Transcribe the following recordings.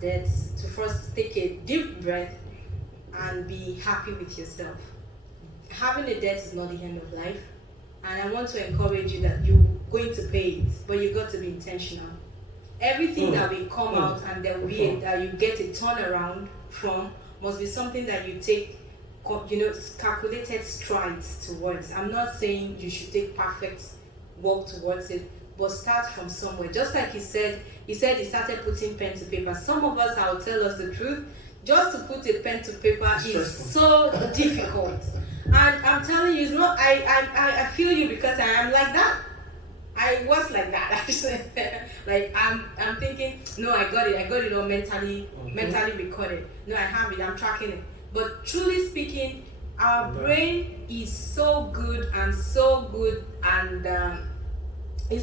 debts, to first take a deep breath and be happy with yourself. Having a debt is not the end of life, and I want to encourage you that you're going to pay it, but you got to be intentional. Everything that will come out and there will be that you get a turnaround from must be something that you take, calculated strides towards. I'm not saying you should take perfect walk towards it, but start from somewhere. Just like he said he started putting pen to paper. Some of us, I'll tell us the truth, just to put a pen to paper is so difficult. And I'm telling you, it's not. I feel you, because I am like that. I was like that actually. Like I'm thinking, no, I got it all mentally recorded. No, I have it, I'm tracking it. But truly speaking, our brain is so good and it's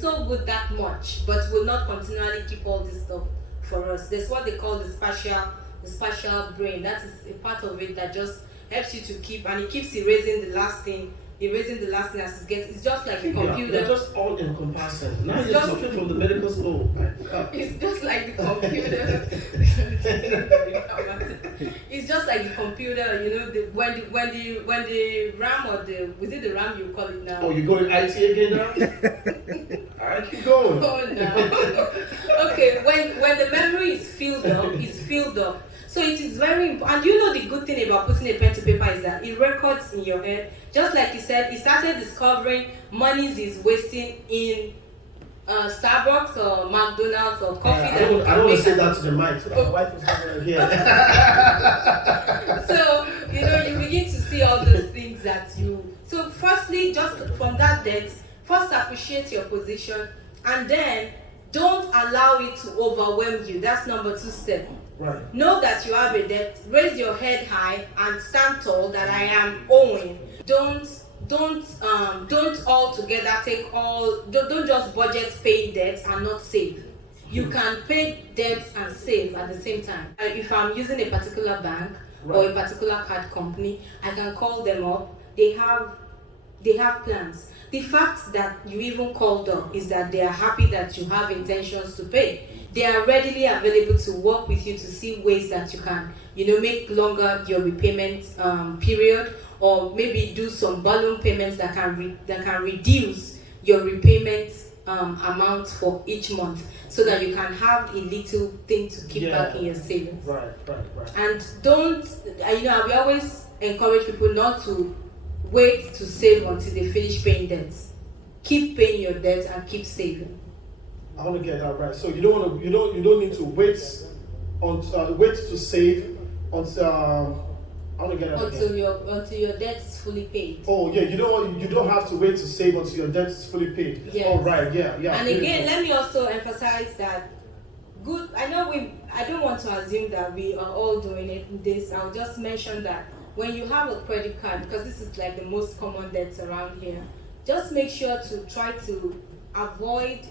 so good that much, but will not continually keep all this stuff for us. That's what they call the spatial brain. That is a part of it that just helps you to keep, and it keeps erasing the last thing as it gets. It's just like a computer. They're just all encompassing. Now you're talking from the medical school. It's just like the computer. It's just like the computer, when the RAM, or was it the RAM you call it now? Oh, you're going IT again now? Alright, keep going. Oh no. Okay, when the memory is filled up. So it is very important. And the good thing about putting a pen to paper is that it records in your head. Just like he said, he started discovering monies is wasting in Starbucks or McDonald's or coffee. I don't want to say that to the mic. So my wife is having here. So you begin to see all those things that you. So firstly, just from that debt, first appreciate your position, and then don't allow it to overwhelm you. That's number 2 step. Right. Know that you have a debt. Raise your head high and stand tall that I am owing. Don't altogether don't just budget paying debts and not save. You can pay debts and save at the same time. If I'm using a particular bank or a particular card company, I can call them up. They have plans. The fact that you even called up is that they are happy that you have intentions to pay. They are readily available to work with you to see ways that you can, make longer your repayment period, or maybe do some balloon payments that can reduce your repayment amount for each month, so that you can have a little thing to keep back in your savings. Right. And don't, we always encourage people not to wait to save until they finish paying debts. Keep paying your debts and keep saving. I want to get that right. So you don't need to wait to save until I want to get that until your debt is fully paid. Oh yeah, you don't have to wait to save until your debt is fully paid. Yes. Oh right, yeah. And again, let me also emphasize that I don't want to assume that we are all doing this. I'll just mention that when you have a credit card, because this is like the most common debts around here, just make sure to try to avoid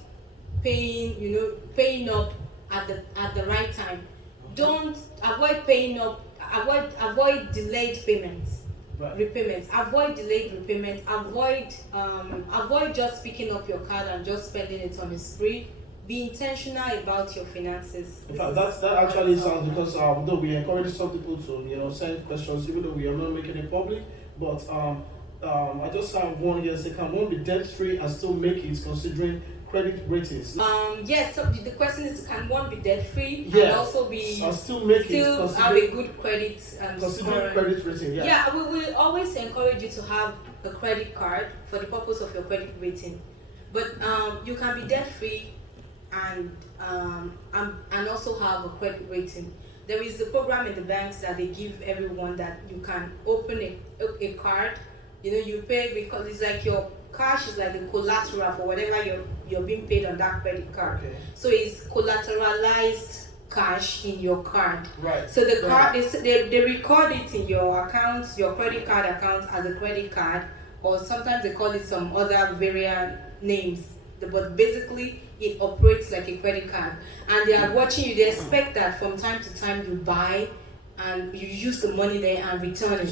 paying up at the right time. Don't avoid paying up. Avoid delayed payments, repayments. Avoid delayed repayments. Avoid just picking up your card and just spending it on a spree. Be intentional about your finances. In fact, that actually sounds, because though we encourage some people to send questions, even though we are not making it public, but I just have one here say, can one be debt free and still make it considering credit ratings? Yes. So the question is, can one be debt free and also be still have a good credit considering credit rating? Yeah, we will always encourage you to have a credit card for the purpose of your credit rating, but you can be debt free and also have a credit rating. There is a program in the banks that they give everyone that you can open a card. You pay because it's like your cash is like the collateral for whatever you're being paid on that credit card. Okay. So it's collateralized cash in your card. Right. So the card they record it in your account, your credit card account, as a credit card, or sometimes they call it some other variant names. But basically it operates like a credit card, and they are watching you. They expect that from time to time you buy and you use the money there and return it.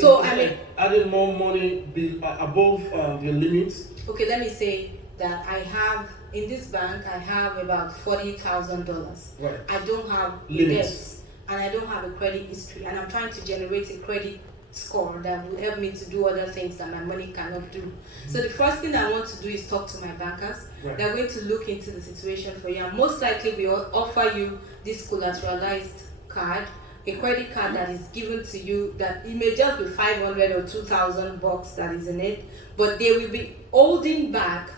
So adding more money above the limits. Okay, let me say that I have in this bank I have about $40,000. Right. I don't have Limits. debts and I don't have a credit history, and I'm trying to generate a credit score that will help me to do other things that my money cannot do. So the first thing I want to do is talk to my bankers. Right. They're going to look into the situation for you, and most likely we will offer you this collateralized card, a credit card that is given to you, that it may just be 500 or 2,000 bucks that is in it, but they will be holding back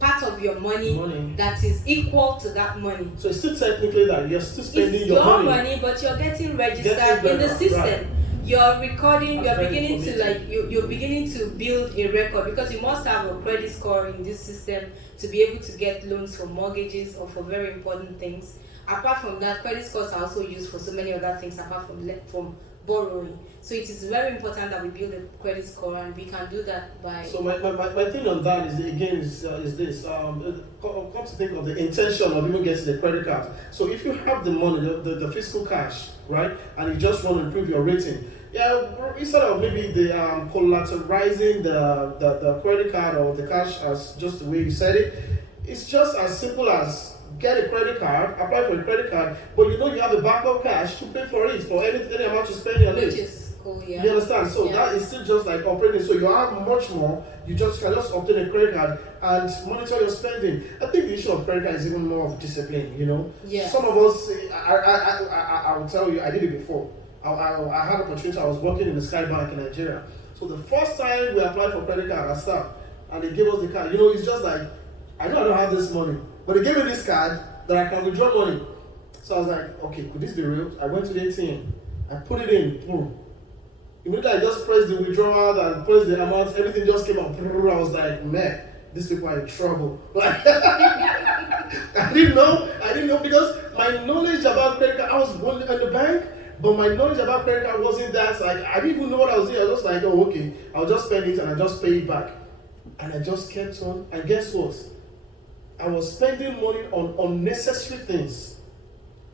part of your money that is equal to that money. So it's still technically that you're still spending It's your money, but you're getting registered in the system. Right. You're recording. That's You're very beginning to informative. you're beginning to build a record, because you must have a credit score in this system to be able to get loans for mortgages or for very important things. Apart from that, credit scores are also used for so many other things apart from borrowing. So it is very important that we build a credit score, and we can do that by. So my thing on that is this. Come to think of the intention of even getting the credit card. So if you have the money, the fiscal cash, right, and you just want to improve your rating, instead of maybe the collateralizing the credit card or the cash as just the way you said it, it's just as simple as get a credit card, apply for a credit card, but you have the backup cash to pay for it for any amount you spend your Which life. is cool, yeah. You understand? So that is still just like operating. So you have much more. You can just obtain a credit card and monitor your spending. I think the issue of credit card is even more of discipline. Yeah. Some of us, I will tell you, I did it before. I had an opportunity. I was working in the Sky Bank in Nigeria. So the first time we applied for credit card, I stopped, and they gave us the card. It's just like, I know I don't have this money, but they gave me this card that I can withdraw money. So I was like, okay, could this be real? I went to the ATM. I put it in. Boom. Immediately I just pressed the withdrawal and pressed the amount. Everything just came out. I was like, man, these people are in trouble. I didn't know because my knowledge about credit card, I was only in the bank, but my knowledge about credit card wasn't that. Like, I didn't even know what I was doing. I was just like, oh, okay, I'll just spend it and I just pay it back. And I just kept on. And guess what? I was spending money on unnecessary things.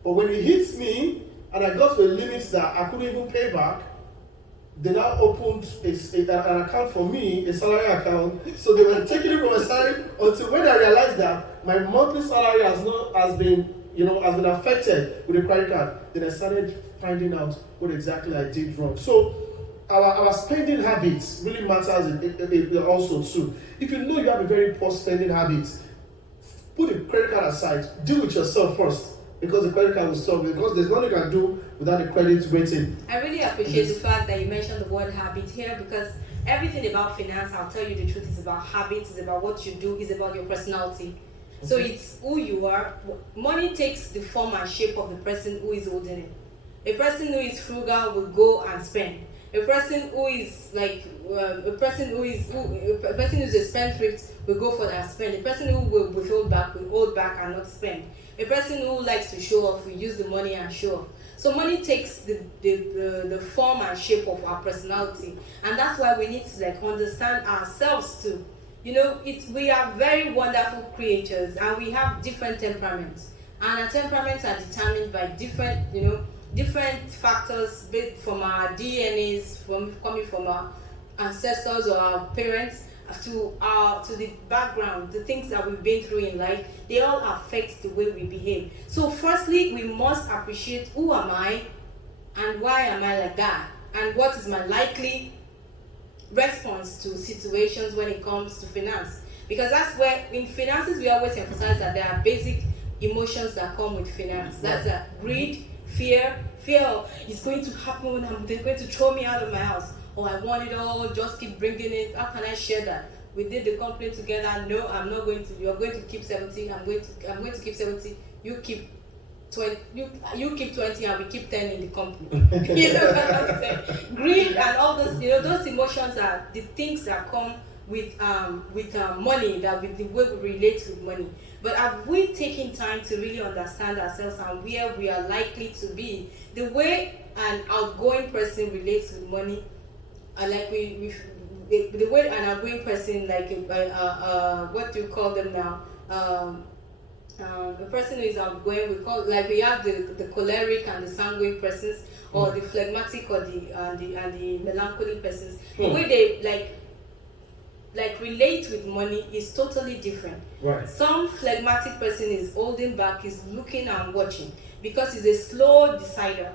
But when it hits me, and I got to a limit that I couldn't even pay back, they now opened an account for me, a salary account. So they were taking it from a salary until when I realized that my monthly salary has been affected with a credit card. Then I started finding out what exactly I did wrong. So our spending habits really matters also too. If you know you have a very poor spending habit, put the credit card aside. Deal with yourself first, because the credit card will solve it. Because there's nothing you can do without a credit rating. I really appreciate the fact that you mentioned the word habit here, because everything about finance, I'll tell you the truth, is about habits, is about what you do, is about your personality. Okay. So it's who you are. Money takes the form and shape of the person who is holding it. A person who is frugal will go and spend. A person who is a person who's a spendthrift will go for that spend. A person who will withhold back will hold back and not spend. A person who likes to show off will use the money and show off. So money takes the form and shape of our personality, and that's why we need to understand ourselves too. We are very wonderful creatures, and we have different temperaments, and our temperaments are determined by different factors, based from our DNAs, coming from our ancestors or our parents, to the background, the things that we've been through in life. They all affect the way we behave. So firstly, we must appreciate, who am I and why am I like that, and what is my likely response to situations when it comes to finance. Because that's where, in finances, we always emphasize that there are basic emotions that come with finance. That's greed, fear it's going to happen, they're going to throw me out of my house, or I want it all, just keep bringing it, how can I share that? We did the company together. No, I'm not going to. You're going to keep 70. I'm going to keep 70. You keep 20. You keep 20, and we keep 10 in the company. You know what I'm saying? Greed and all those. Those emotions are the things that come with money. That with the way we relate with money. But have we taken time to really understand ourselves and where we are likely to be? The way an outgoing person relates with money, the way an outgoing person, what do you call them now? The person who is outgoing, we have the choleric and the sanguine persons, or the phlegmatic or the melancholic persons. The way they relate with money is totally different. Right. Some phlegmatic person is holding back, is looking and watching because he's a slow decider.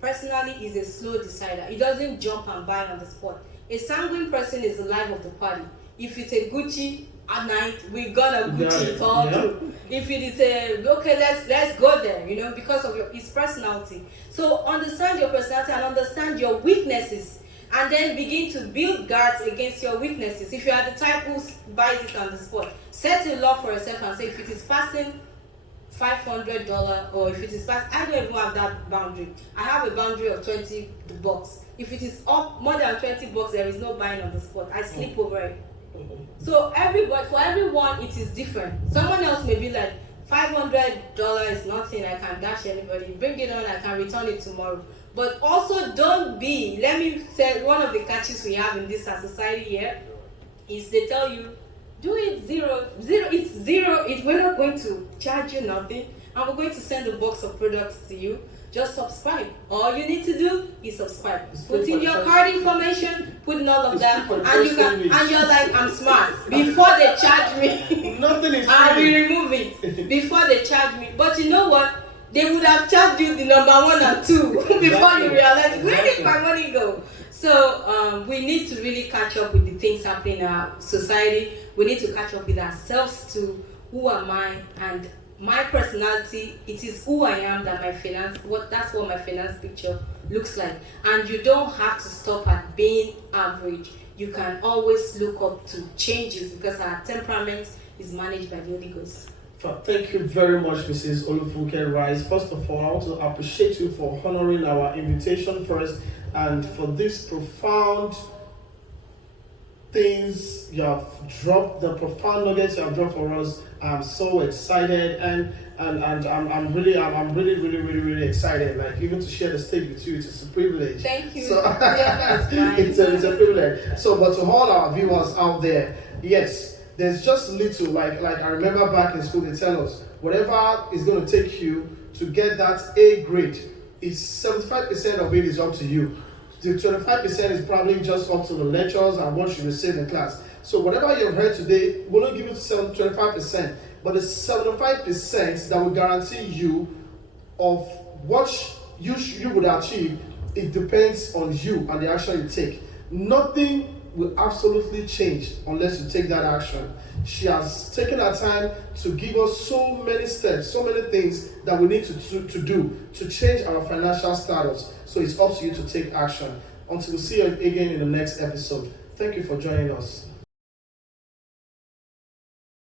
Personally, he's a slow decider. He doesn't jump and buy on the spot. A sanguine person is the life of the party. If it's a Gucci at night, we got a Gucci talk. If it is a okay, let's go there, because of his personality. So understand your personality and understand your weaknesses, and then begin to build guards against your weaknesses. If you are the type who buys it on the spot, set a law for yourself and say, if it is passing $500, or if it is past, I don't even have that boundary. I have a boundary of $20. If it is up more than $20, there is no buying on the spot. I sleep over it. So for everyone it is different. Someone else may be like, $500 is nothing, I can dash anybody, bring it on, I can return it tomorrow. But also don't be, let me say, one of the catches we have in this society here is they tell you, do it zero, it's zero, we're not going to charge you nothing, and we're going to send a box of products to you. Just subscribe. All you need to do is subscribe. Put in your card information, put in all of that, and you're like, I'm smart. Before they charge me, nothing is I will remove it before they charge me. But you know what? They would have charged you the number 1 and 2 before you realize, where did my money go? So we need to really catch up with the things happening in our society. We need to catch up with ourselves too. Who am I? And my personality, it is who I am that that's what my finance picture looks like. And you don't have to stop at being average. You can always look up to changes because our temperament is managed by the Holy Ghost. Thank you very much, Mrs. Olufunke Rice. First of all, I want to appreciate you for honoring our invitation first, and for this profound things you have dropped, the profound nuggets you have dropped for us. I'm so excited, and I'm really excited. Like, even to share the stage with you, it's a privilege. Thank you. So, it's a privilege. So, but to all our viewers out there, yes, there's just little, like I remember back in school, they tell us, whatever is going to take you to get that A grade, is 75% of it is up to you. The 25% is probably just up to the lectures and what you receive in class. So whatever you've heard today, we'll not give you 25%, but the 75% that will guarantee you of what you would achieve, it depends on you and the action you take. Nothing will absolutely change unless you take that action. She has taken her time to give us so many steps, so many things that we need to do to change our financial status. So it's up to you to take action. Until we see you again in the next episode. Thank you for joining us.